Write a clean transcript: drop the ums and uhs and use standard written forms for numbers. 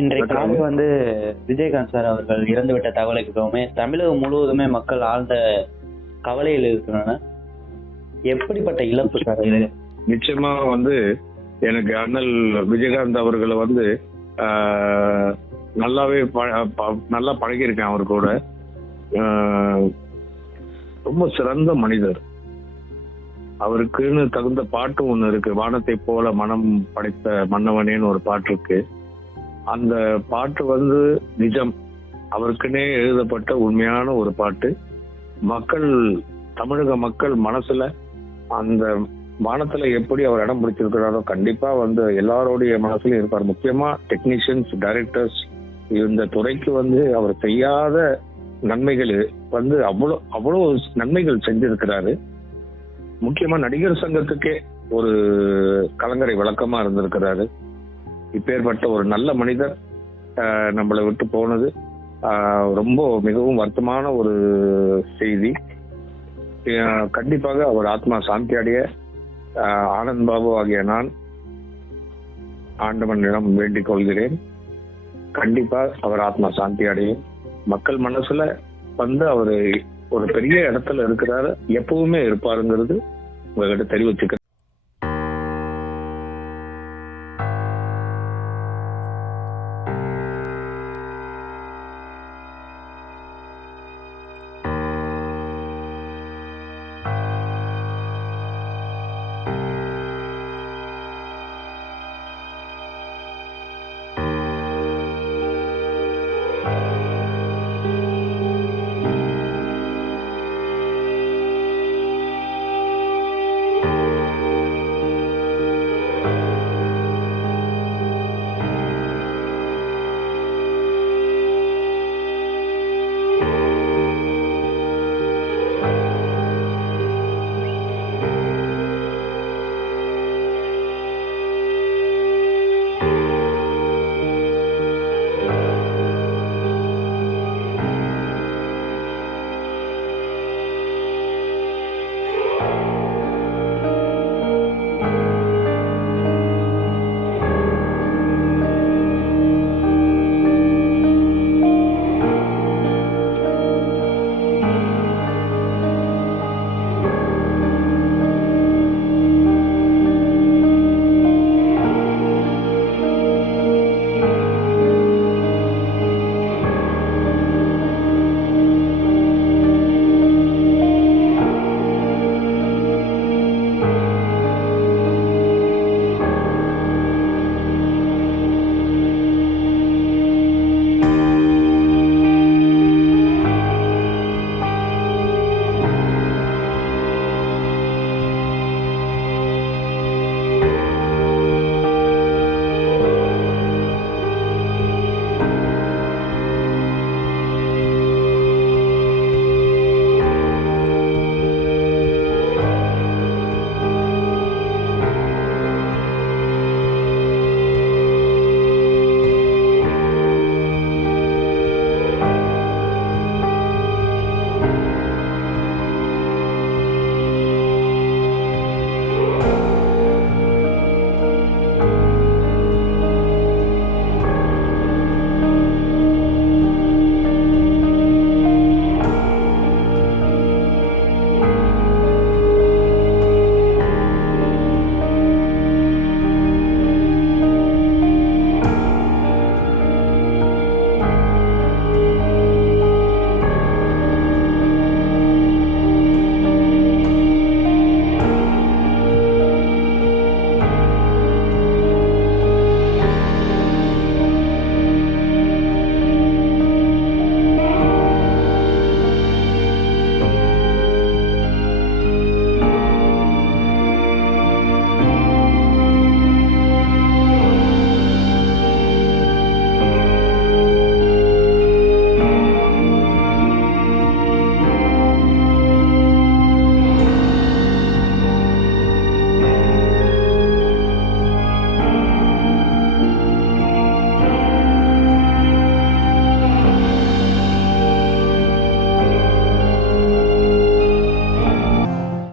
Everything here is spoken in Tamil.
இன்றைய காலை விஜயகாந்த் சார் அவர்கள் இறந்துவிட்ட தகவலை கேட்கவுமே தமிழகம் முழுவதுமே மக்கள் ஆழ்ந்த கவலையில் இருக்கிறாங்க. எப்படிப்பட்ட இழப்பு சார் இது? நிச்சயமா எனக்கு அண்ணல் விஜயகாந்த் அவர்களை நல்லாவே நல்லா பழகியிருக்கேன். அவர் கூட ரொம்ப சிறந்த மனிதர். அவருக்குன்னு தகுந்த பாட்டு ஒண்ணு இருக்கு, வானத்தை போல மனம் படைத்த மன்னவனேன்னு ஒரு பாட்டு இருக்கு. அந்த பாட்டு நிஜம், அவருக்குன்னே எழுதப்பட்ட உண்மையான ஒரு பாட்டு. தமிழக மக்கள் மனசுல அந்த வானத்துல எப்படி அவர் இடம் பிடிச்சிருக்கிறாரோ கண்டிப்பா எல்லாரோடைய மனசுலயும் இருப்பார். முக்கியமா டெக்னீஷியன்ஸ், டைரக்டர்ஸ், இந்த துறைக்கு அவர் செய்யாத நன்மைகள் அவ்வளவு நன்மைகள் செஞ்சிருக்கிறாரு. முக்கியமா நடிகர் சங்கத்துக்கே ஒரு கலங்கரை விளக்கமா இருந்திருக்கிறாரு. இப்பேற்பட்ட ஒரு நல்ல மனிதர் நம்மளை விட்டு போனது ரொம்ப மிகவும் வருத்தமான ஒரு செய்தி. கண்டிப்பாக அவர் ஆத்மா சாந்தி அடைய ஆனந்த் பாபு ஆகிய நான் ஆண்டவனிடம் வேண்டிக் கொள்கிறேன். கண்டிப்பா அவர் ஆத்மா சாந்தி அடையும். மக்கள் மனசுல அவரு ஒரு பெரிய இடத்துல இருக்கிறாரு, எப்பவுமே இருப்பாருங்கிறது உங்ககிட்ட தெரிவிச்சுக்கிறேன்.